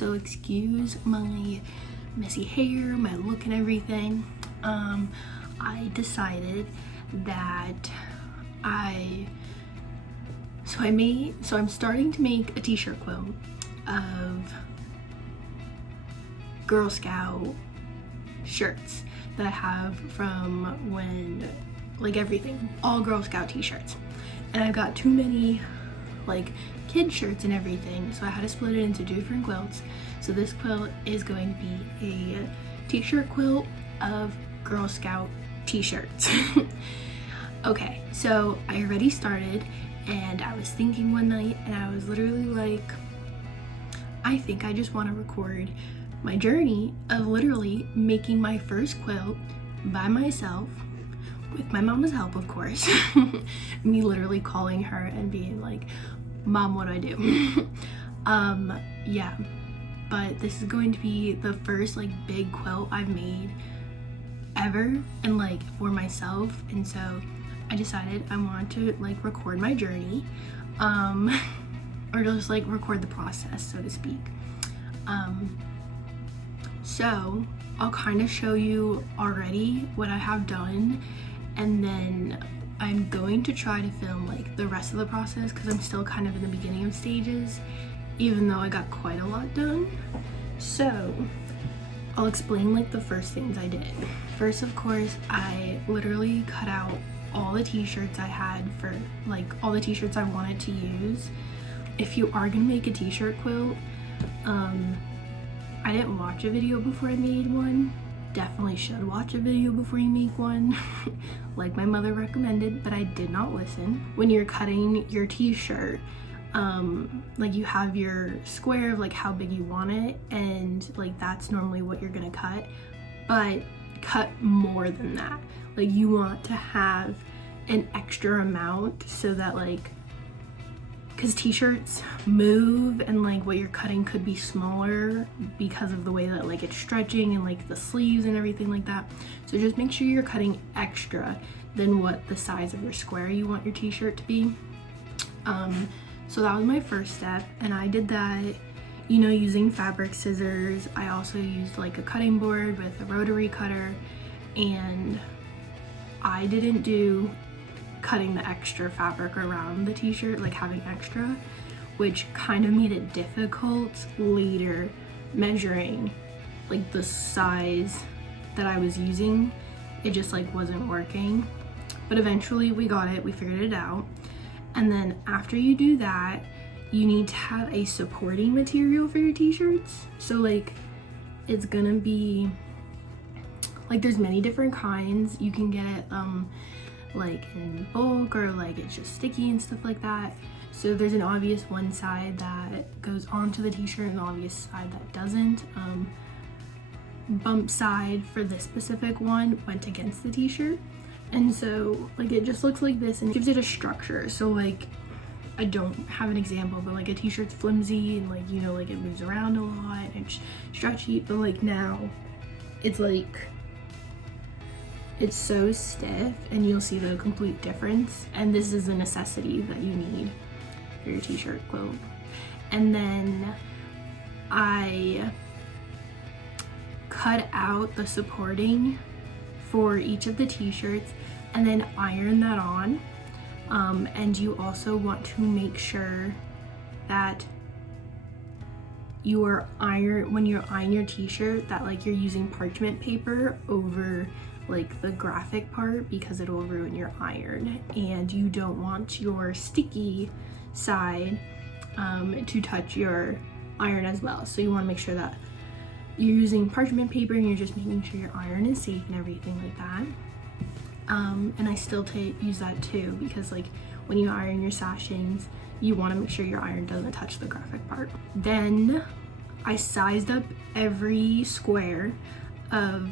so excuse my messy hair, my look and everything. I decided that I'm starting to make a t-shirt quilt of Girl Scout shirts that I have from when, like, everything, all Girl Scout t-shirts. And I've got too many like kid shirts and everything, so I had to split it into 2 different quilts. So this quilt is going to be a t-shirt quilt of Girl Scout t-shirts. Okay, so I already started, and I was thinking one night, and I was literally like, I think I just want to record my journey of literally making my first quilt by myself, with my mama's help, of course. Me literally calling her and being like, Mom, what do I do? Yeah, but this is going to be the first like big quilt I've made ever, and like for myself. And so I decided I want to like record my journey, or just like record the process, so to speak. So I'll kind of show you already what I have done, and then I'm going to try to film like the rest of the process because I'm still kind of in the beginning of stages, even though I got quite a lot done. So I'll explain like the first things I did. First, of course, I literally cut out all the t-shirts I had for like all the t-shirts I wanted to use. If you are gonna make a t-shirt quilt, I didn't watch a video before I made one. Definitely should watch a video before you make one, like my mother recommended, but I did not listen. When you're cutting your t-shirt, like you have your square of like how big you want it, and like that's normally what you're gonna cut, but cut more than that. Like you want to have an extra amount so that like, because t-shirts move and like what you're cutting could be smaller because of the way that like it's stretching and like the sleeves and everything like that. So just make sure you're cutting extra than what the size of your square you want your t-shirt to be. So that was my first step, and I did that, you know, using fabric scissors. I also used like a cutting board with a rotary cutter, and I didn't do cutting the extra fabric around the t-shirt, like having extra, which kind of made it difficult later measuring like the size that I was using. It just like wasn't working, but eventually we got it, we figured it out. And then after you do that, you need to have a supporting material for your t-shirts. So like it's gonna be like, there's many different kinds. You can get it like in bulk, or like it's just sticky and stuff like that. So there's an obvious one side that goes onto the t-shirt and an obvious side that doesn't. Bump side for this specific one went against the t-shirt, and so like it just looks like this and it gives it a structure. So like, I don't have an example, but like a t-shirt's flimsy and like, you know, like it moves around a lot and it's stretchy, but like now it's like, it's so stiff, and you'll see the complete difference. And this is a necessity that you need for your t-shirt quilt. And then I cut out the supporting for each of the t-shirts and then iron that on. And you also want to make sure that when you iron your t-shirt, that like you're using parchment paper over like the graphic part, because it will ruin your iron, and you don't want your sticky side to touch your iron as well. So you want to make sure that you're using parchment paper and you're just making sure your iron is safe and everything like that. And I still use that too, because like when you iron your sashings, you want to make sure your iron doesn't touch the graphic part. Then I sized up every square of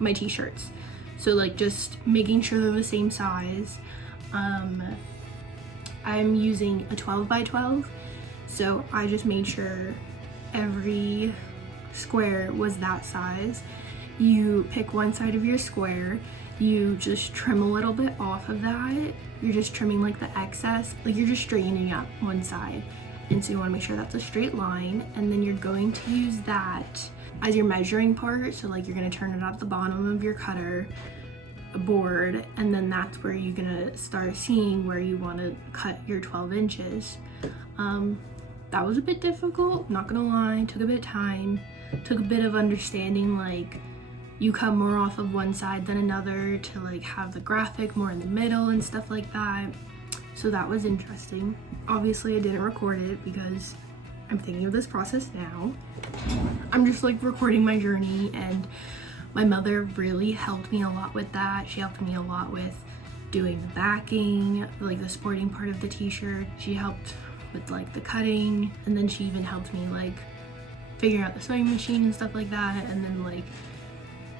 my t-shirts, so like just making sure they're the same size. I'm using a 12 by 12, so I just made sure every square was that size. You pick one side of your square, you just trim a little bit off of that. You're just trimming like the excess, like you're just straightening up one side, And so you want to make sure that's a straight line, and then you're going to use that as your measuring part. So like you're going to turn it at the bottom of your cutter board, and then that's where you're going to start seeing where you want to cut your 12 inches. That was a bit difficult, not gonna lie. Took a bit of time, took a bit of understanding, like you cut more off of one side than another to like have the graphic more in the middle and stuff like that. So that was interesting. Obviously I didn't record it because I'm thinking of this process now. I'm just like recording my journey, and my mother really helped me a lot with that. She helped me a lot with doing the backing, like the sporting part of the t-shirt. She helped with like the cutting, and then she even helped me like figure out the sewing machine and stuff like that, and then like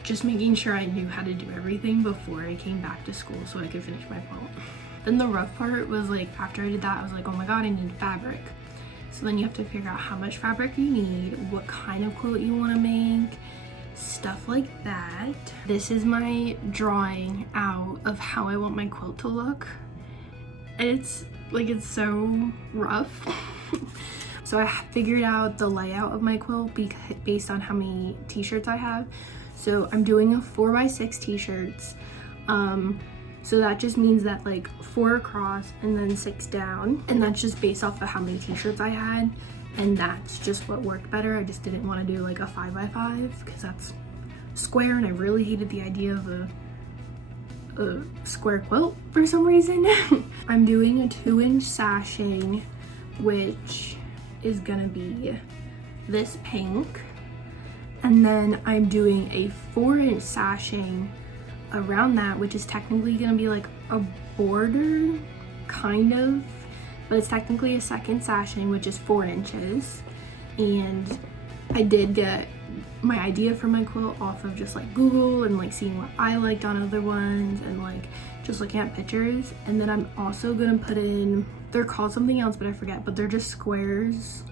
just making sure I knew how to do everything before I came back to school so I could finish my quilt. Then the rough part was like after I did that, I was like, oh my god, I need fabric. So then you have to figure out how much fabric you need, what kind of quilt you want to make, stuff like that. This is my drawing out of how I want my quilt to look. It's so rough. So I figured out the layout of my quilt based on how many t-shirts I have. So I'm doing a 4x6 t-shirts. So that just means that like 4 across and then 6 down. And that's just based off of how many t-shirts I had. And that's just what worked better. I just didn't want to do like a 5x5 because that's square, and I really hated the idea of a square quilt for some reason. I'm doing a 2-inch sashing, which is gonna be this pink, and then I'm doing a 4-inch sashing around that, which is technically gonna be like a border, kind of, but it's technically a second sashing, which is 4 inches. And I did get my idea for my quilt off of just like Google and like seeing what I liked on other ones and like just looking at pictures. And then I'm also gonna put in, they're called something else but I forget, but they're just squares,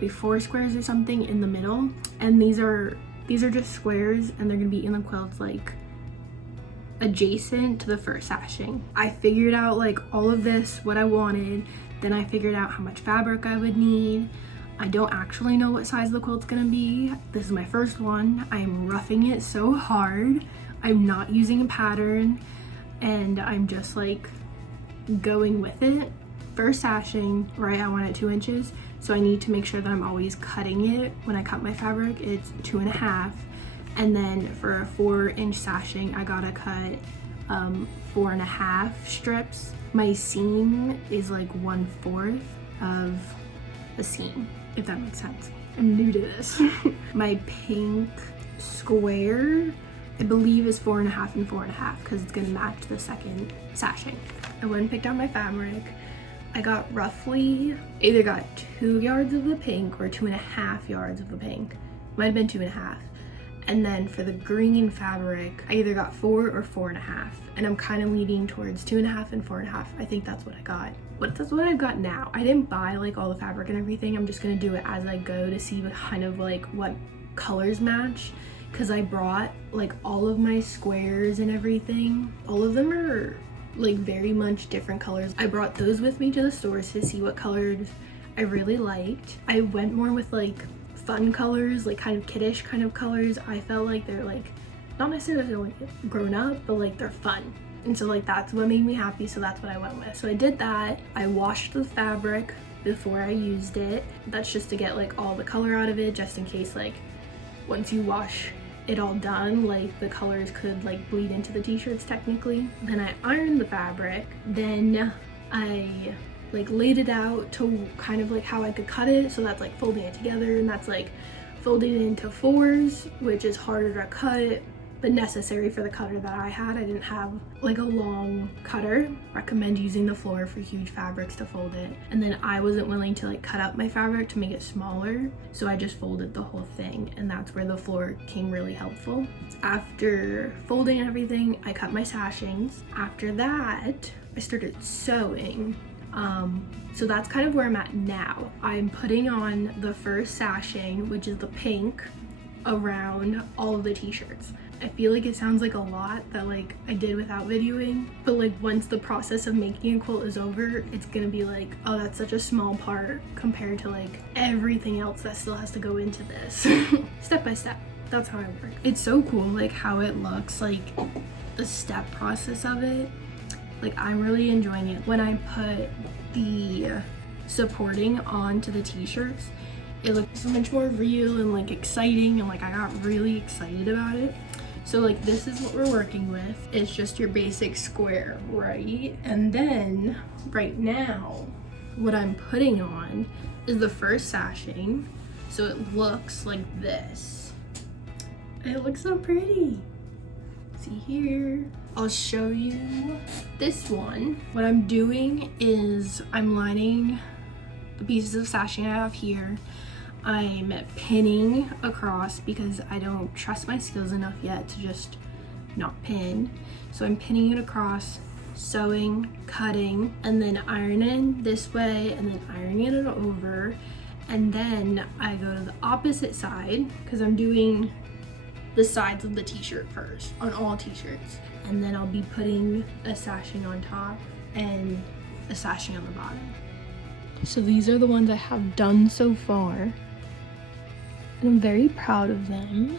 like 4 squares or something in the middle. And these are just squares, and they're gonna be in the quilts like adjacent to the first sashing. I figured out like all of this, what I wanted, then I figured out how much fabric I would need. I don't actually know what size the quilt's gonna be. This is my first one. I am roughing it so hard. I'm not using a pattern, and I'm just like going with it. First sashing, right, I want it 2 inches, so I need to make sure that I'm always cutting it. When I cut my fabric, it's 2.5. And then for a 4-inch sashing, I gotta cut 4.5 strips. My seam is like 1/4 of a seam, if that makes sense. I'm new to this. My pink square, I believe, is 4.5 and 4.5 because it's gonna match the second sashing. I went and picked out my fabric. I got roughly, either got 2 yards of the pink or 2.5 yards of the pink. Might have been 2.5. And then for the green fabric, I either got 4 or 4.5. And I'm kind of leaning towards 2.5 and 4.5. I think that's what I got. That's what I've got now. I didn't buy like all the fabric and everything. I'm just gonna do it as I go to see what kind of like what colors match. Cause I brought like all of my squares and everything. All of them are like very much different colors. I brought those with me to the stores to see what colors I really liked. I went more with like fun colors, like kind of kiddish kind of colors. I felt like they're like not necessarily like grown up, but like they're fun. And so like that's what made me happy, so that's what I went with. So I did that. I washed the fabric before I used it. That's just to get like all the color out of it, just in case like once you wash it all done, like the colors could like bleed into the t-shirts technically. Then I ironed the fabric. Then I like laid it out to kind of like how I could cut it. So that's like folding it together, and that's like folding it into 4s, which is harder to cut, but necessary for the cutter that I had. I didn't have like a long cutter. Recommend using the floor for huge fabrics to fold it. And then I wasn't willing to like cut up my fabric to make it smaller, so I just folded the whole thing, and that's where the floor came really helpful. After folding everything, I cut my sashings. After that, I started sewing. So that's kind of where I'm at now. I'm putting on the first sashing, which is the pink, around all of the t-shirts. I feel like it sounds like a lot that like I did without videoing, but like once the process of making a quilt is over, it's gonna be like, oh, that's such a small part compared to like everything else that still has to go into this. Step by step, that's how I work. It's so cool like how it looks, like the step process of it. Like I'm really enjoying it. When I put the supporting onto the t-shirts, it looked so much more real and like exciting, and like I got really excited about it. So like this is what we're working with. It's just your basic square, right? And then right now what I'm putting on is the first sashing, so it looks like this. It looks so pretty. See here, I'll show you this one. What I'm doing is I'm lining the pieces of sashing I have here. I'm pinning across because I don't trust my skills enough yet to just not pin. So I'm pinning it across, sewing, cutting, and then ironing this way, and then ironing it over. And then I go to the opposite side because I'm doing the sides of the t-shirt first on all t-shirts. And then I'll be putting a sashing on top and a sashing on the bottom. So these are the ones I have done so far. And I'm very proud of them.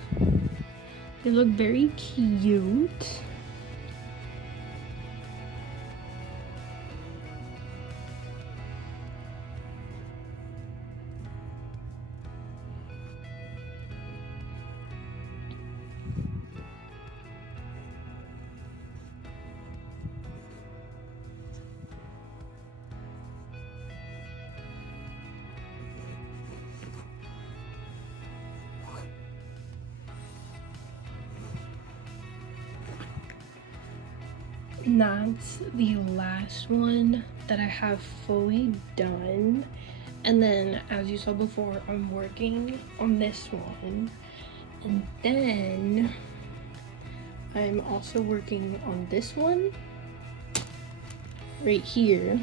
They look very cute. And that's the last one that I have fully done. And then, as you saw before, I'm working on this one. And then I'm also working on this one right here.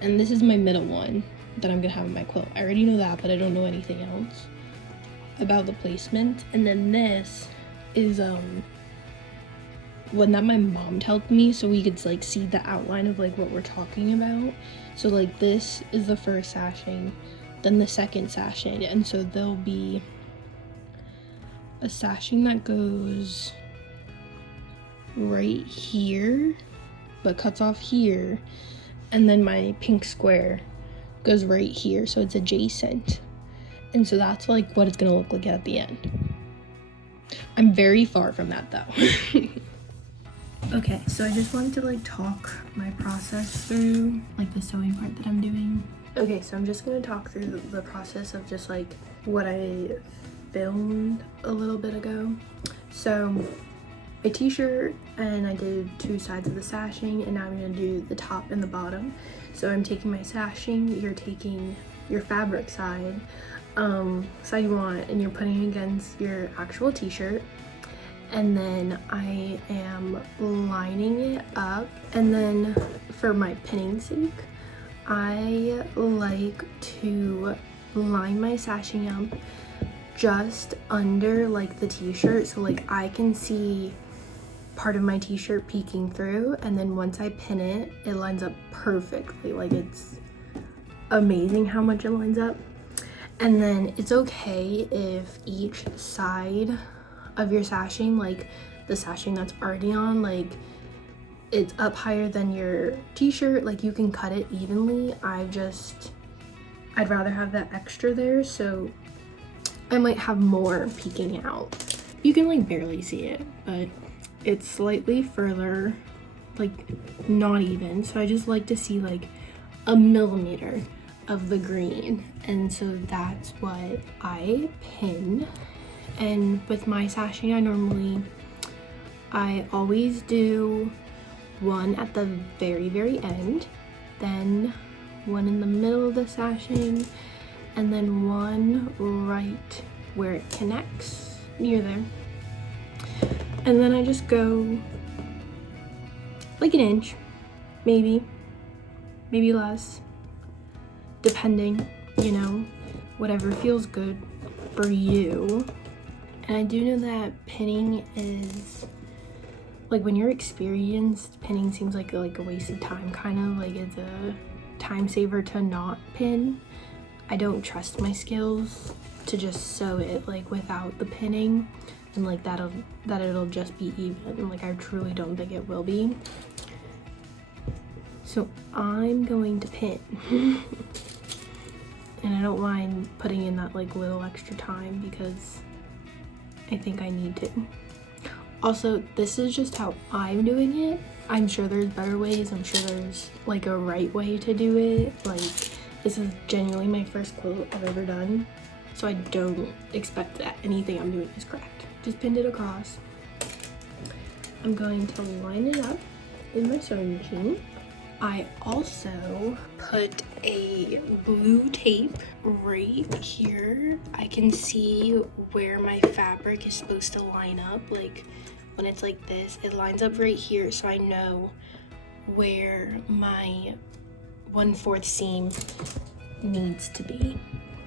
And this is my middle one that I'm gonna have in my quilt. I already know that, but I don't know anything else about the placement. And then this is one that my mom helped me so we could like see the outline of like what we're talking about. So like this is the first sashing, then the second sashing, and so there'll be a sashing that goes right here but cuts off here, and then my pink square goes right here, so it's adjacent. And so that's like what it's gonna look like at the end. I'm very far from that though. Okay, so I just wanted to like talk my process through, like the sewing part that I'm doing. Okay, so I'm just gonna talk through the process of just like what I filmed a little bit ago. So a t-shirt, and I did 2 sides of the sashing, and now I'm gonna do the top and the bottom. So I'm taking my sashing, you're taking your fabric side you want, and you're putting it against your actual t-shirt. And then I am lining it up, and then for my pinning sake, I like to line my sashing up just under like the t-shirt, so like I can see part of my t-shirt peeking through, and then once I pin it, it lines up perfectly. Like it's amazing how much it lines up. And then it's okay if each side of your sashing, like the sashing that's already on, like it's up higher than your t-shirt, like you can cut it evenly. I'd rather have that extra there, so I might have more peeking out. You can like barely see it, but it's slightly further, like not even, so I just like to see like a millimeter of the green, and so that's what I pin. And with my sashing, I always do one at the very end, then one in the middle of the sashing, and then one right where it connects, near there. And then I just go like an inch, maybe less, depending, you know, whatever feels good. for you. And I do know that pinning is, like, when you're experienced, pinning seems like a waste of time, kind of like it's a time saver to not pin. I don't trust my skills to just sew it like without the pinning, and like that it'll just be even. Like, I truly don't think it will be. So I'm going to pin. And I don't mind putting in that like little extra time because I think I need to. Also, this is just how I'm doing it. I'm sure there's better ways. I'm sure there's like a right way to do it. Like, this is genuinely my first quilt I've ever done, so I don't expect that anything I'm doing is correct. Just pinned it across. I'm going to line it up in my sewing machine. I also put a blue tape right here. I can see where my fabric is supposed to line up. Like, when it's like this, it lines up right here, so I know where my 1/4 seam needs to be.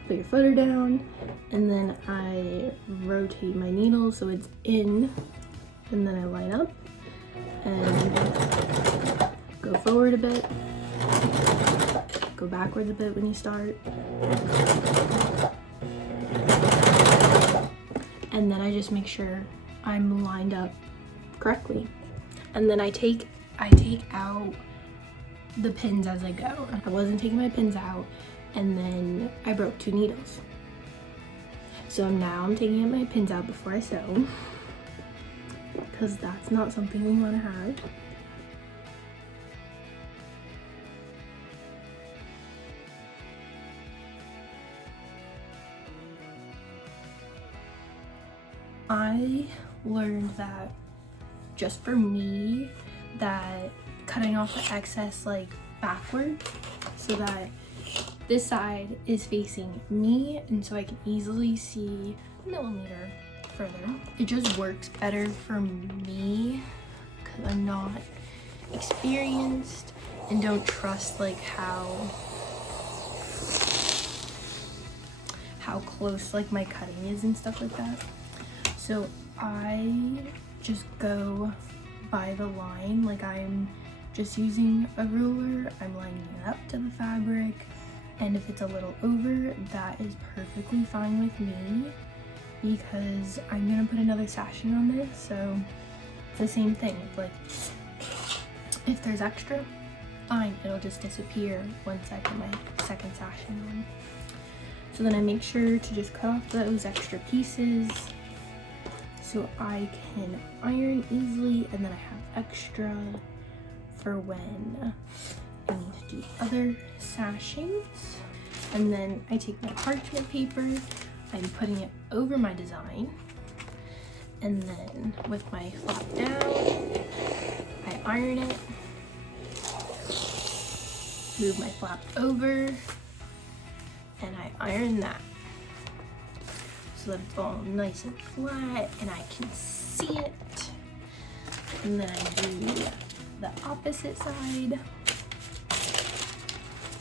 Put your footer down, and then I rotate my needle so it's in, and then I line up and go forward a bit, go backwards a bit when you start, and then I just make sure I'm lined up correctly. And then I take out the pins as I go. I wasn't taking my pins out, and then I broke 2 needles. So now I'm taking my pins out before I sew, because that's not something we want to have. I learned that just for me, that cutting off the excess like backward so that this side is facing me, and so I can easily see a millimeter further. It just works better for me because I'm not experienced and don't trust like how close like my cutting is and stuff like that. So I just go by the line. Like, I'm just using a ruler, I'm lining it up to the fabric, and if it's a little over, that is perfectly fine with me because I'm gonna put another sashing on this, so it's the same thing. Like, if there's extra, fine, it'll just disappear once I put my second sashing on. So then I make sure to just cut off those extra pieces so I can iron easily, and then I have extra for when I need to do other sashings. And then I take my parchment paper, I'm putting it over my design, and then with my flap down, I iron it, move my flap over, and I iron that so that it's all nice and flat and I can see it. And then I do the opposite side.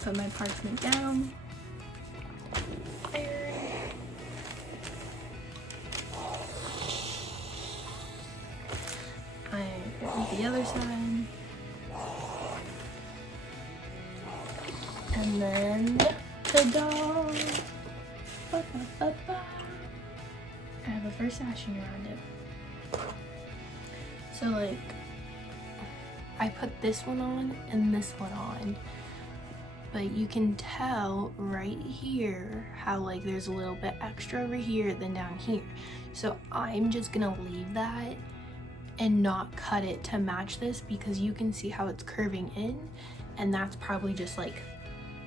Put my parchment down, iron, iron the other side, and then ta-da! Ba-ba-ba-ba. I have a first sashing around it. So like, I put this one on and this one on, but you can tell right here how like there's a little bit extra over here than down here. So I'm just gonna leave that and not cut it to match this, because you can see how it's curving in, and that's probably just like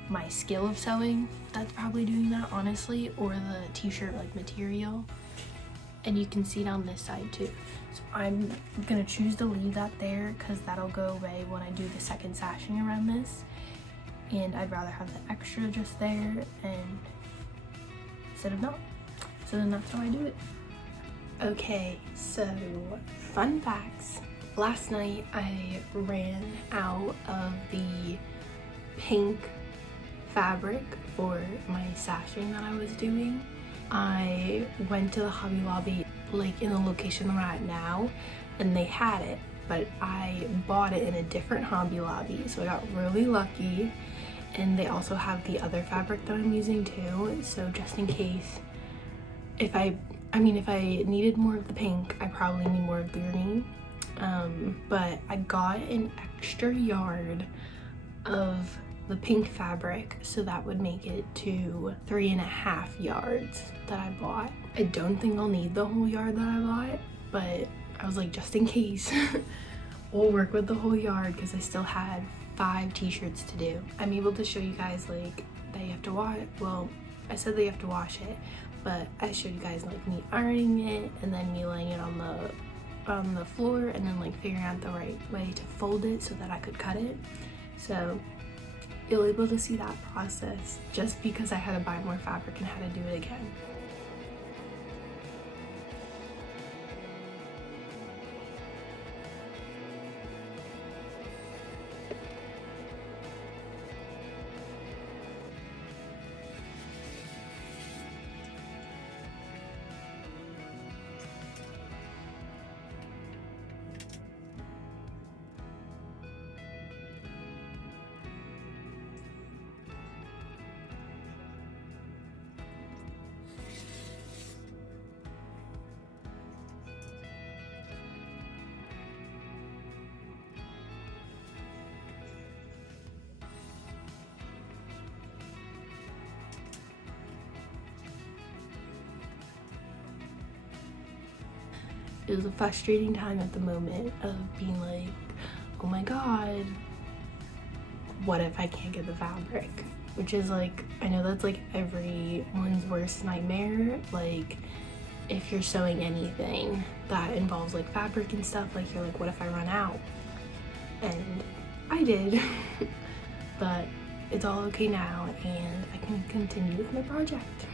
my skill of sewing that's probably doing that, honestly, or the t-shirt like material. And you can see it on this side too. So I'm gonna choose to leave that there because that'll go away when I do the second sashing around this, and I'd rather have the extra just there and instead of not. So then that's how I do it. Okay, so fun facts. Last night I ran out of the pink fabric for my sashing that I was doing, I went to the Hobby Lobby, like in the location that we're at now, and they had it, but I bought it in a different Hobby Lobby, so I got really lucky. And they also have the other fabric that I'm using too, so just in case, if I needed more of the pink, I probably need more of the green. But I got an extra yard of the pink fabric, so that would make it to 3.5 yards that I bought. I don't think I'll need the whole yard that I bought, but I was like, just in case, we'll work with the whole yard because I still had 5 t-shirts to do. I'm able to show you guys like that you have to wash, well, I said that you have to wash it, but I showed you guys like me ironing it and then me laying it on the floor and then like figuring out the right way to fold it so that I could cut it. So you'll be able to see that process just because I had to buy more fabric and had to do it again. It was a frustrating time at the moment of being like, oh my god, what if I can't get the fabric? Which is like, I know that's like everyone's worst nightmare. Like if you're sewing anything that involves like fabric and stuff, like you're like, what if I run out? And I did, but it's all okay now and I can continue with my project.